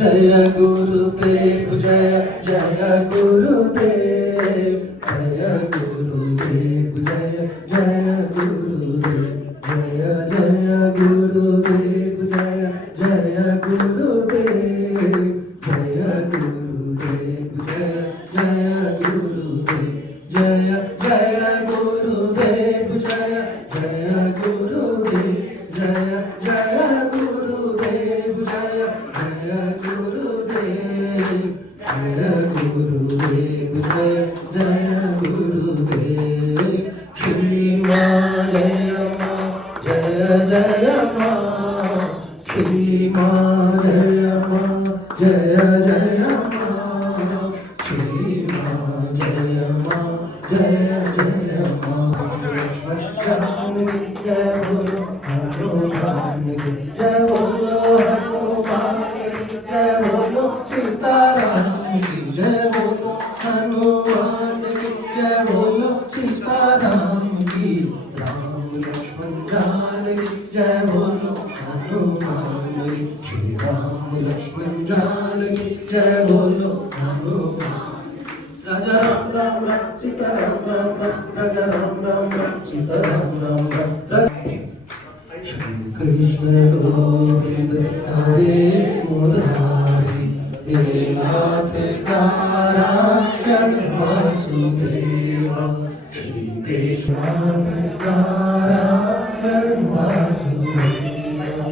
जय गुरुदेव जय गुरुदेव जय जय मा जय जय मा श्री मा जय मा जय जय मा श्री मा जय मा जय जय मा हनुमान जय बोलो हनुमान जय बोलो हनुमान जय बोलो सीताराम की जय बोलो हनुमान जय बोलो सीताराम की राम लक्ष्मण जान की जय बोलो हनुमान श्री राम लक्ष्मण जान की जय बोलो हनुमान राजा राम राम राम सीता राम राम राम राजा राम राम राम सीता राम राम राम श्री कृष्ण गोविंद हरे मुरारी तेरे नाथ नारायण वासुदेव श्री कृष्ण नारायण